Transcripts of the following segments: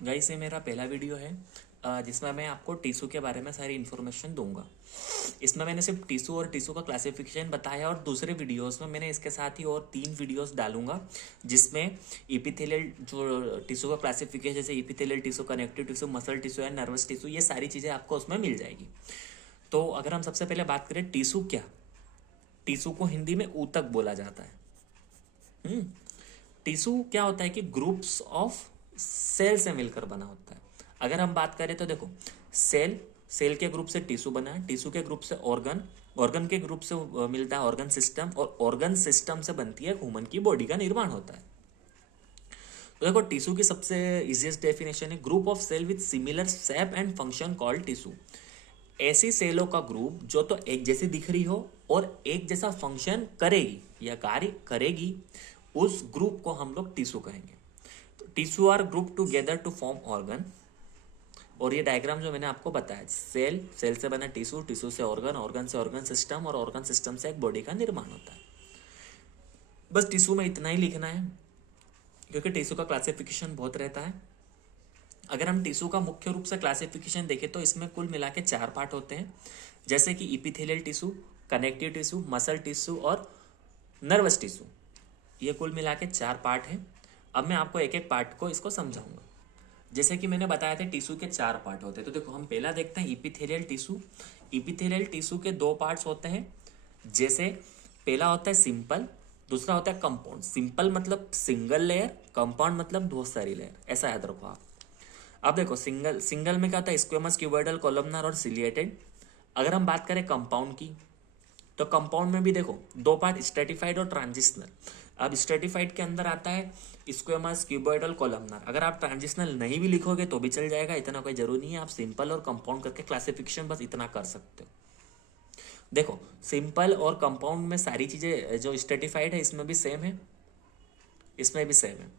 Guys ये मेरा पहला वीडियो है जिसमें मैं आपको टिश्यू के बारे में सारी इन्फॉर्मेशन दूंगा। इसमें मैंने सिर्फ टिश्यू और टिश्यू का क्लासिफिकेशन बताया और दूसरे वीडियोस में मैंने इसके साथ ही और 3 वीडियोस डालूंगा जिसमें इपिथेलियल जो टिश्यू का क्लासिफिकेशन जैसे epithelial tissue, connective tissue, muscle tissue या नर्वस टिश्यू, ये सारी चीज़ें आपको उसमें मिल जाएगी। तो अगर हम सबसे पहले बात करें टिश्यू क्या, टिश्यू को हिंदी में ऊतक बोला जाता है। टिश्यू क्या होता है कि ग्रुप्स ऑफ सेल से मिलकर बना होता है। अगर हम बात करें तो देखो, सेल सेल के ग्रुप से टिश्यू बना है, टिश्यू के ग्रुप से ऑर्गन, ऑर्गन के ग्रुप से मिलता है ऑर्गन सिस्टम, और ऑर्गन सिस्टम से बनती है ह्यूमन की बॉडी का निर्माण होता है। तो देखो, टिश्यू की सबसे इजीएस्ट डेफिनेशन है group of cell with similar shape and function called tissue. ऐसी सेलों का ग्रुप जो तो एक जैसी दिख रही हो और एक जैसा फंक्शन करेगी या कार्य करेगी, उस ग्रुप को हम लोग टिश्यू कहेंगे। तो tissue are group together to form organ. और ये डायग्राम जो मैंने आपको बताया, सेल, सेल से बना टिश्यू, टिश्यू से ऑर्गन, ऑर्गन से ऑर्गन सिस्टम, और ऑर्गन सिस्टम से एक बॉडी का निर्माण होता है। बस टिश्यू में इतना ही लिखना है क्योंकि टिश्यू का क्लासिफिकेशन बहुत रहता है। अगर हम टिश्यू का मुख्य रूप से क्लासिफिकेशन देखें तो इसमें कुल मिला के 4 पार्ट होते हैं, जैसे कि epithelial tissue, connective tissue, muscle tissue और नर्वस टिश्यू। ये कुल मिला के 4 पार्ट हैं। अब मैं आपको एक एक पार्ट को इसको समझाऊंगा। जैसे कि मैंने बताया था टिश्यू के 4 पार्ट होते हैं, तो देखो हम पहला देखते हैं इपिथेलियल टिश्यू। इपिथेलियल टिश्यू के 2 पार्ट्स होते हैं। जैसे पहला होता है सिंपल, दूसरा होता है कंपाउंड। सिंपल मतलब सिंगल लेयर, कंपाउंड मतलब बहुत सारी लेयर, ऐसा याद रखो आप। अब देखो, सिंगल सिंगल में क्या होता है, स्क्वेमस, क्यूबॉइडल, कॉलमनर और सिलिएटेड। अगर हम बात करें कंपाउंड की, तो कंपाउंड में भी देखो 2 पार्ट, स्ट्रेटिफाइड और ट्रांजिशनल। अब स्ट्रेटिफाइड के अंदर आता है स्क्वेमस, क्यूबॉइडल, कॉलमनर। अगर आप ट्रांजिशनल नहीं भी लिखोगे तो भी चल जाएगा, इतना कोई जरूरी नहीं है। आप सिंपल और कंपाउंड करके क्लासिफिकेशन बस इतना कर सकते हो। देखो, सिंपल और कंपाउंड में सारी चीजें जो स्ट्रेटिफाइड है इसमें भी सेम है, इसमें भी सेम है।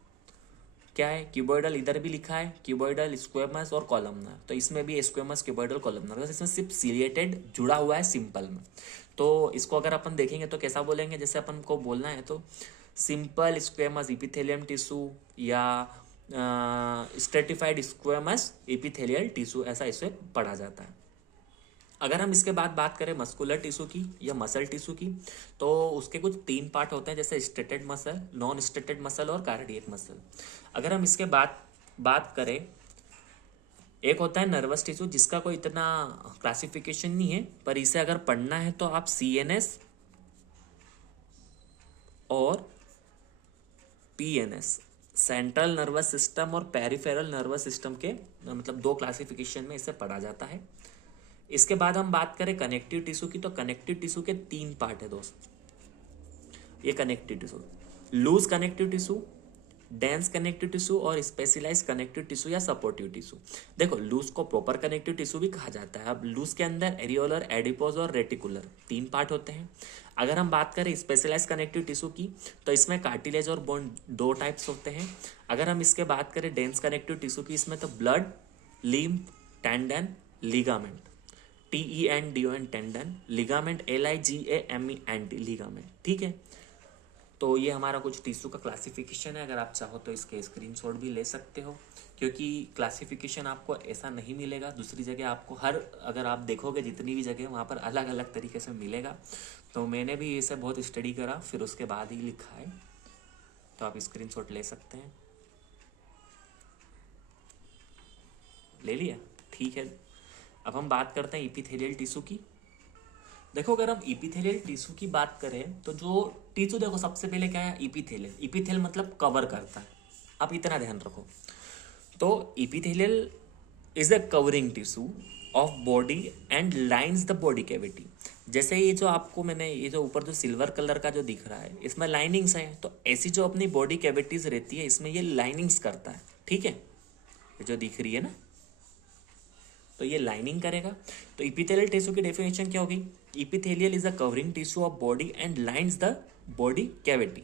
क्या है, क्यूबॉइडल इधर भी लिखा है, क्यूबॉइडल, स्क्वेमस और कॉलमनर। तो इसमें भी स्क्वेमस, क्यूबॉइडल, कॉलमनर, बस इसमें सिर्फ सिलिएटेड जुड़ा हुआ है सिंपल में। तो इसको अगर अपन देखेंगे तो कैसा बोलेंगे, जैसे अपन को बोलना है तो सिंपल स्क्वेमस इपिथेलियम टिश्यू या स्ट्रेटिफाइड स्क्वेमस इपिथेलियल टिश्यू, ऐसा इसे पढ़ा जाता है। अगर हम इसके बाद बात करें मस्कुलर टिश्यू की या मसल टिश्यू की, तो उसके कुछ 3 पार्ट होते हैं, जैसे stated muscle, non stated muscle और कार्डियक मसल। अगर हम इसके बाद बात करें, एक होता है नर्वस टिश्यू जिसका कोई इतना क्लासिफिकेशन नहीं है, पर इसे अगर पढ़ना है तो आप सीएनएस और पीएनएस, सेंट्रल नर्वस सिस्टम और पेरिफेरल नर्वस सिस्टम के मतलब 2 क्लासिफिकेशन में इसे पढ़ा जाता है। इसके बाद हम बात करें कनेक्टिव टिश्यू की, तो कनेक्टिव टिश्यू के 3 पार्ट है दोस्त। ये connective tissue, loose connective tissue, dense connective tissue और स्पेशलाइज कनेक्टिव टिश्यू या सपोर्टिव टिश्यू। देखो, लूज को प्रॉपर कनेक्टिव टिश्यू भी कहा जाता है। अब लूज के अंदर एरियोलर, एडिपोज और रेटिकुलर 3 पार्ट होते हैं। अगर हम बात करें स्पेशलाइज कनेक्टिव टिश्यू की, तो इसमें कार्टिलेज और बोन 2 टाइप्स होते हैं। अगर हम इसके बात करें डेंस कनेक्टिव टिश्यू की, इसमें तो blood, lymph, tendon, ligament, TENDON tendon, ligament LIGAMENT ligament, ठीक है। तो ये हमारा कुछ टिश्यू का क्लासिफिकेशन है। अगर आप चाहो तो इसके स्क्रीनशॉट भी ले सकते हो, क्योंकि क्लासिफिकेशन आपको ऐसा नहीं मिलेगा दूसरी जगह। आपको हर, अगर आप देखोगे जितनी भी जगह, वहाँ पर अलग अलग तरीके से मिलेगा। तो मैंने भी इसे बहुत स्टडी करा, फिर उसके बाद ही लिखा है। तो आप स्क्रीनशॉट ले सकते हैं। ले लिया, ठीक है। अब हम बात करते हैं इपिथेलियल टिश्यू की। देखो, अगर हम इपिथेलियल टिश्यू की बात करें तो जो टिश्यू, देखो सबसे पहले क्या है, इपिथेलियल। इपिथेल मतलब कवर करता है, आप इतना ध्यान रखो। तो epithelial is a covering tissue of body and lines the body cavity. जैसे ये जो आपको मैंने, ये जो ऊपर जो सिल्वर कलर का जो दिख रहा है, इसमें लाइनिंग्स है। तो ऐसी जो अपनी बॉडी कैविटीज रहती है, इसमें ये लाइनिंग्स करता है, ठीक है। ये जो दिख रही है ना, तो ये लाइनिंग करेगा। तो इपिथेलियल टिश्यू की डेफिनेशन क्या होगी, epithelial is a covering tissue of body and lines the body cavity.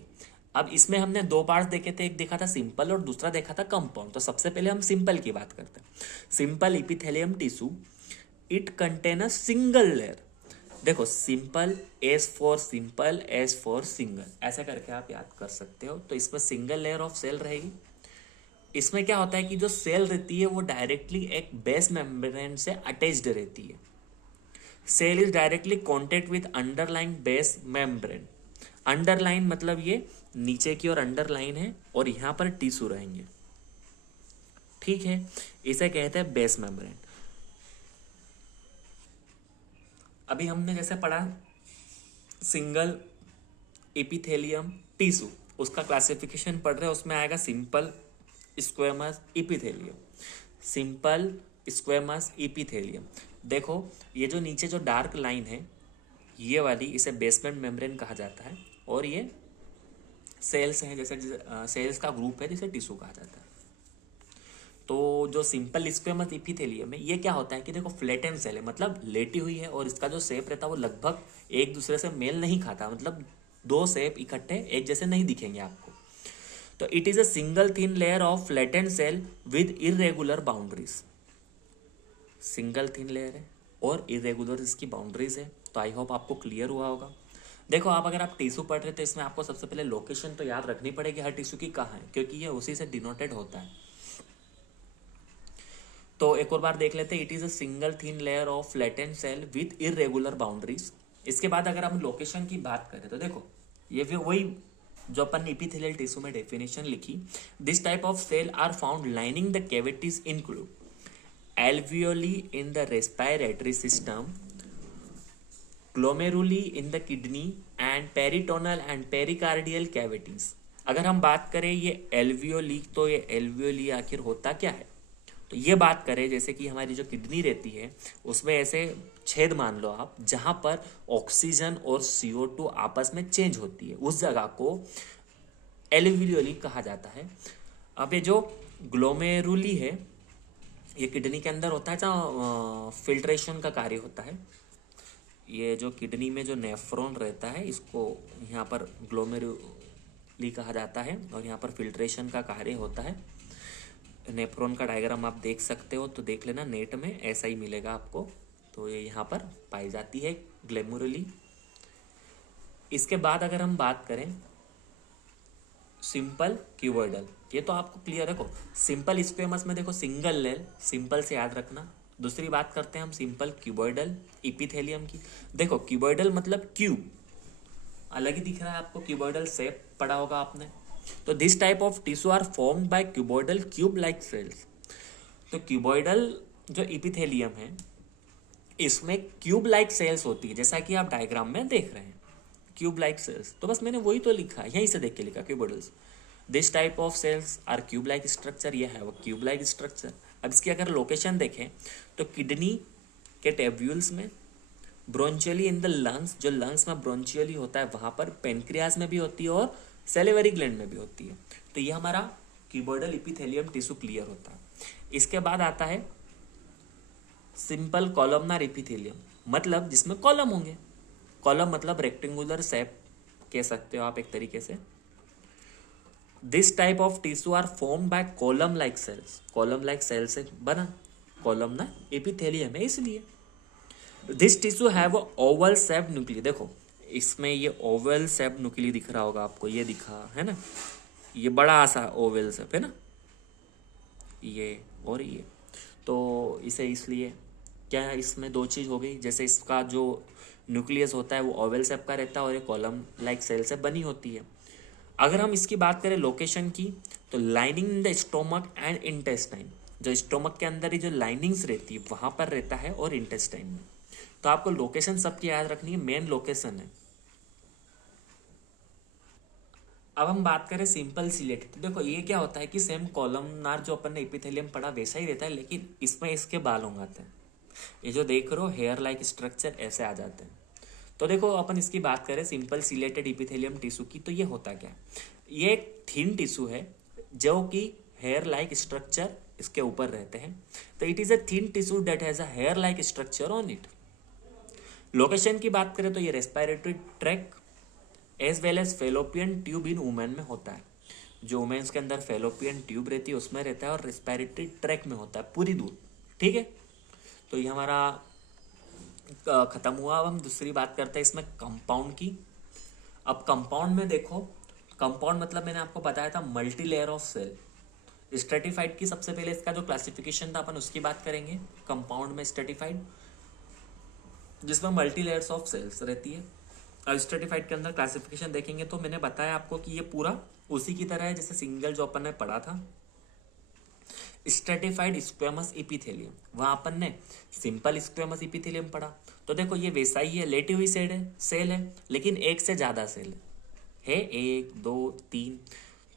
अब इसमें हमने 2 पार्ट्स देखे थे, एक देखा था सिंपल और दूसरा देखा था कंपाउंड। तो सबसे पहले हम सिंपल की बात करते हैं। Simple epithelium tissue, it contain a single layer. देखो, simple, S for simple, S for single, ऐसा करके आप याद कर सकते हो। तो इसमें सिंगल लेयर ऑफ सेल रहेगी इसमें क्या होता है कि जो सेल रहती है वो डायरेक्टली एक बेस मेम्ब्रेन से अटैच्ड रहती है। Cell is directly contact with underline base membrane. Underline मतलब ये नीचे की ओर अंडरलाइन है और यहां पर टिश्यू रहेंगे, ठीक है, इसे कहते हैं बेस मेम्ब्रेन। अभी हमने जैसे पढ़ा सिंगल एपिथेलियम टिश्यू, उसका क्लासिफिकेशन पढ़ रहे हैं, उसमें आएगा simple squamous epithelium. Simple squamous epithelium, देखो ये जो नीचे जो डार्क लाइन है ये वाली, इसे बेसमेंट मेम्ब्रेन कहा जाता है, और ये सेल्स हैं, जैसे सेल्स का ग्रुप है जिसे टिश्यू कहा जाता है। तो जो सिंपल स्क्वेमस एपिथेलियम है ये क्या होता है कि देखो फ्लैटेन सेल है, मतलब लेटी हुई है, और इसका जो शेप रहता है वो लगभग एक दूसरे से मेल नहीं खाता, मतलब दो शेप इकट्ठे एक जैसे नहीं दिखेंगे आपको। तो it is a single thin layer of flatten cell with irregular boundaries. Single thin layer है और इरेगुलर इसकी बाउंड्रीज है। तो आई होप आपको क्लियर हुआ होगा। देखो आप अगर आप टिश्यू पढ़ रहे तो इसमें आपको सबसे पहले लोकेशन तो याद रखनी पड़ेगी हर टिश्यू की कहाँ है, क्योंकि ये उसी से डिनोटेड होता है। तो एक और बार देख लेते हैं, it is a single thin layer of flatten cell with irregular boundaries. इसके बाद अगर हम लोकेशन की बात करें तो देखो ये भी वही जो अपन एपिथेलियल टिश्यू में डेफिनेशन लिखी, this type of cell are found lining the cavities include alveoli in the respiratory system, glomeruli in the kidney and peritoneal and pericardial cavities। अगर हम बात करें ये एल्वियोली, तो ये एल्वियोली आखिर होता क्या है, तो ये बात करें जैसे कि हमारी जो किडनी रहती है उसमें ऐसे छेद मान लो आप, जहां पर ऑक्सीजन और CO2 आपस में चेंज होती है, उस जगह को एल्वियोली कहा जाता है। अब ये जो ग्लोमेरुली है ये किडनी के अंदर होता है, जहाँ फिल्ट्रेशन का कार्य होता है। ये जो किडनी में जो नेफ्रॉन रहता है इसको यहाँ पर ग्लोमेरुली कहा जाता है, और यहाँ पर फिल्ट्रेशन का कार्य होता है। नेफ्रॉन का डायग्राम आप देख सकते हो, तो देख लेना नेट में, ऐसा ही मिलेगा आपको। तो ये यहाँ पर पाई जाती है ग्लोमेरुली। इसके बाद अगर हम बात करें सिंपल क्यूबॉइडल, ये तो आपको क्लियर रखो। सिंपल स्क्वेमस में देखो सिंगल लेयर, सिंपल से याद रखना। दूसरी बात करते हैं हम सिंपल क्यूबॉइडल एपिथेलियम की। देखो क्यूबॉइडल मतलब क्यूब, अलग ही दिख रहा है आपको, क्यूबॉइडल शेप पढ़ा होगा आपने। तो this type of tissue are formed by cuboidal cube like cells. तो क्यूबॉइडल जो एपिथेलियम है इसमें क्यूब लाइक सेल्स होती है, जैसा कि आप डायग्राम में देख रहे हैं, क्यूब लाइक सेल्स। तो बस मैंने वही तो लिखा, यहीं से देख के लिखा cuboidals. This type of cells are cube like structure, ये है वो क्यूब लाइक स्ट्रक्चर। अब इसकी अगर लोकेशन देखें तो किडनी के टेब्यूल्स में, ब्रोंचियली इन द लंग्स, जो लंग्स में ब्रोंचियली होता है वहां पर, पेनक्रियाज में भी होती है और सेलिवरी ग्लैंड में भी होती है। तो ये हमारा क्यूबॉइडल एपिथेलियम टिश्यू क्लियर होता है। इसके बाद आता है सिंपल कॉलमनार एपिथेलियम, मतलब जिसमें कॉलम होंगे। कॉलम मतलब रेक्टेंगुलर शेप कह सकते हो आप एक तरीके से। This type of tissue are form by column like cells. Column like cell से बना कॉलमनार एपिथेलियम है इसलिए। This tissue have oval shape nuclei. देखो इसमें ये ओवल शेप न्यूक्ली दिख रहा होगा आपको, ये दिखा है ना, ये बड़ा सा ओवल शेप है ना, ये और ये। तो इसे इसलिए क्या है, इसमें दो चीज हो गई, जैसे इसका जो न्यूक्लियस होता है वो ओवल शेप का रहता है और ये कॉलम लाइक सेल से बनी होती है। अगर हम इसकी बात करें लोकेशन की, तो lining in the stomach and intestine, जो स्टोमक के अंदर ही जो लाइनिंग्स रहती है वहां पर रहता है, और इंटेस्टाइन में। तो आपको लोकेशन सबकी याद रखनी है, मेन लोकेशन है। अब हम बात करें सिंपल सिलेट, तो देखो ये क्या होता है कि सेम कॉलमनार जो अपन ने एपिथेलियम पढ़ा वैसा ही रहता है, लेकिन इसमें इसके बाल हो जाते हैं। ये जो देख रहे हो हेयर लाइक स्ट्रक्चर ऐसे आ जाते हैं। तो देखो अपन इसकी बात करें सिंपल सिलेटेड एपिथेलियम टिश्यू की, तो ये होता क्या है, ये एक थिन टिश्यू है जो कि हेयर लाइक स्ट्रक्चर इसके ऊपर रहते हैं। तो it is a thin tissue that has a hair like structure on it. Location की बात करें तो ये respiratory tract as well as fallopian tube in women में होता है। जो वुमेन्स के अंदर फेलोपियन ट्यूब रहती है उसमें रहता है, और रेस्पिरेटरी ट्रैक में होता है पूरी दूर, ठीक है। तो ये हमारा खत्म हुआ। अब हम दूसरी बात करते हैं इसमें कंपाउंड की। अब कंपाउंड में देखो, कंपाउंड मतलब मैंने आपको बताया था multi layer of cell. Stratified की सबसे पहले इसका जो क्लासिफिकेशन था अपन उसकी बात करेंगे। कंपाउंड में स्ट्रेटिफाइड, जिसमें मल्टी लेयर्स ऑफ सेल्स रहती है। अब स्ट्रेटिफाइड के अंदर क्लासिफिकेशन देखेंगे तो मैंने बताया आपको कि ये पूरा उसी की तरह है जैसे सिंगल जो अपन ने पढ़ा था स्ट्रेटिफाइड स्क्वेमस इपिथेलियम, वहां अपन ने सिंपल स्क्वेमस इपिथेलियम पढ़ा। तो देखो ये वैसा ही है, लेटी हुई सेल है लेकिन एक से ज्यादा सेल है, एक दो तीन,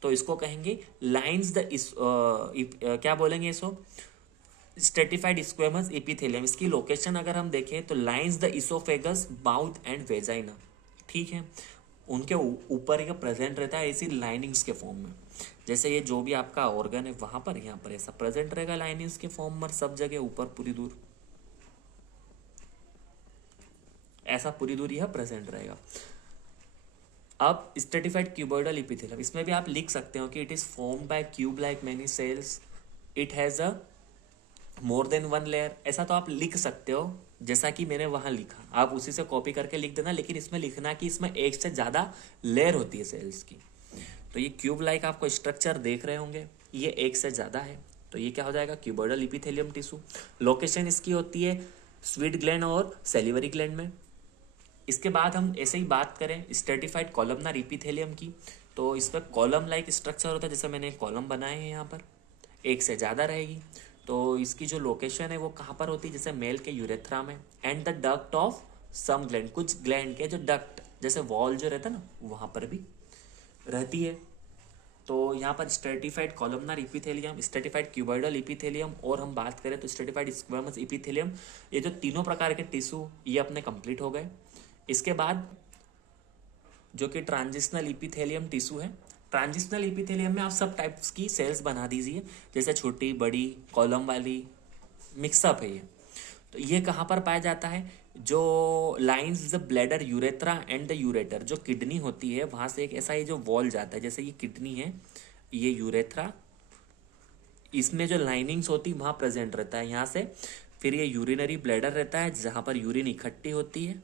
तो इसको कहेंगे लाइंस द क्या बोलेंगे इसको, स्ट्रेटिफाइड स्क्वेमस इपिथेलियम। इसकी लोकेशन अगर हम देखें तो lines the oesophagus, mouth and vagina, ठीक है, उनके ऊपर ये प्रेजेंट रहता है ऐसी लाइनिंग्स के फॉर्म में। जैसे ये जो भी आपका ऑर्गन है वहां पर यहाँ पर ऐसा प्रेजेंट रहेगा लाइनिंग्स के फॉर्म में, सब जगह ऊपर पूरी दूर ऐसा पूरी दूर यह प्रेजेंट रहेगा। अब स्ट्रेटिफाइड क्यूबॉइडल इपिथेलियम, इसमें भी आप लिख सकते हो कि it is formed by cube like many cells, it has a more than one layer, ऐसा तो आप लिख सकते हो जैसा कि मैंने वहां लिखा, आप उसी से कॉपी करके लिख देना, लेकिन इसमें लिखना कि इसमें एक से ज्यादा लेयर होती है सेल्स की। तो ये क्यूब लाइक आपको स्ट्रक्चर देख रहे होंगे, ये एक से ज्यादा है, तो ये क्या हो जाएगा क्यूबॉइडल इपिथेलियम टिश्यू। लोकेशन इसकी होती है स्वीट ग्लैंड और सेलिवरी ग्लैंड में। इसके बाद हम ऐसे ही बात करें स्ट्रेटिफाइड कॉलमनर इपिथेलियम की, तो इसमें कॉलम लाइक स्ट्रक्चर होता है, जैसे मैंने कॉलम बनाए हैं यहाँ पर, एक से ज़्यादा रहेगी। तो इसकी जो लोकेशन है वो कहाँ पर होती है, जैसे मेल के यूरेथ्रा में, and the duct of some gland, कुछ ग्लैंड के जो डक्ट जैसे वॉल जो रहता है ना वहाँ पर भी रहती है। तो यहाँ पर stratified columnar epithelium, stratified cuboidal epithelium, और हम बात करें तो स्ट्रेटिफाइड स्क्वेमस इपिथेलियम, ये जो तीनों प्रकार के टिश्यू ये अपने कंप्लीट हो गए। इसके बाद जो कि ट्रांजिशनल इपिथेलियम टिश्यू है, ट्रांजिशनल इपिथेलियम में आप सब टाइप्स की सेल्स बना दीजिए, जैसे छोटी बड़ी कॉलम वाली मिक्सअप है ये। तो ये कहाँ पर पाया जाता है, जो lines the bladder urethra and the ureter, जो किडनी होती है वहां से एक ऐसा ये जो वॉल जाता है, जैसे ये किडनी है, ये यूरेथ्रा, इसमें जो लाइनिंग्स होती है वहां प्रेजेंट रहता है यहाँ से। फिर ये यूरिनरी ब्लैडर रहता है जहां पर यूरिन इकट्ठी होती है,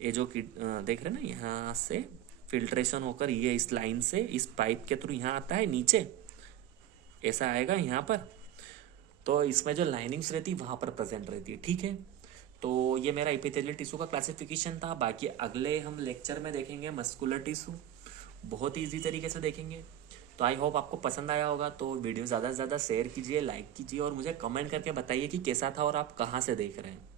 ये जो देख रहे हैं ना, यहाँ से फिल्ट्रेशन होकर ये इस लाइन से इस पाइप के थ्रू यहाँ आता है नीचे, ऐसा आएगा यहाँ पर। तो इसमें जो लाइनिंग्स रहती है वहाँ पर प्रेजेंट रहती है, ठीक है। तो ये मेरा एपिथेलियल टिश्यू का क्लासिफिकेशन था। बाकी अगले हम लेक्चर में देखेंगे मस्कुलर टिश्यू, बहुत ही ईजी तरीके से देखेंगे। तो आई होप आपको पसंद आया होगा। तो वीडियो ज़्यादा से ज़्यादा शेयर कीजिए, लाइक कीजिए और मुझे कमेंट करके बताइए कि कैसा था और आप कहाँ से देख रहे हैं।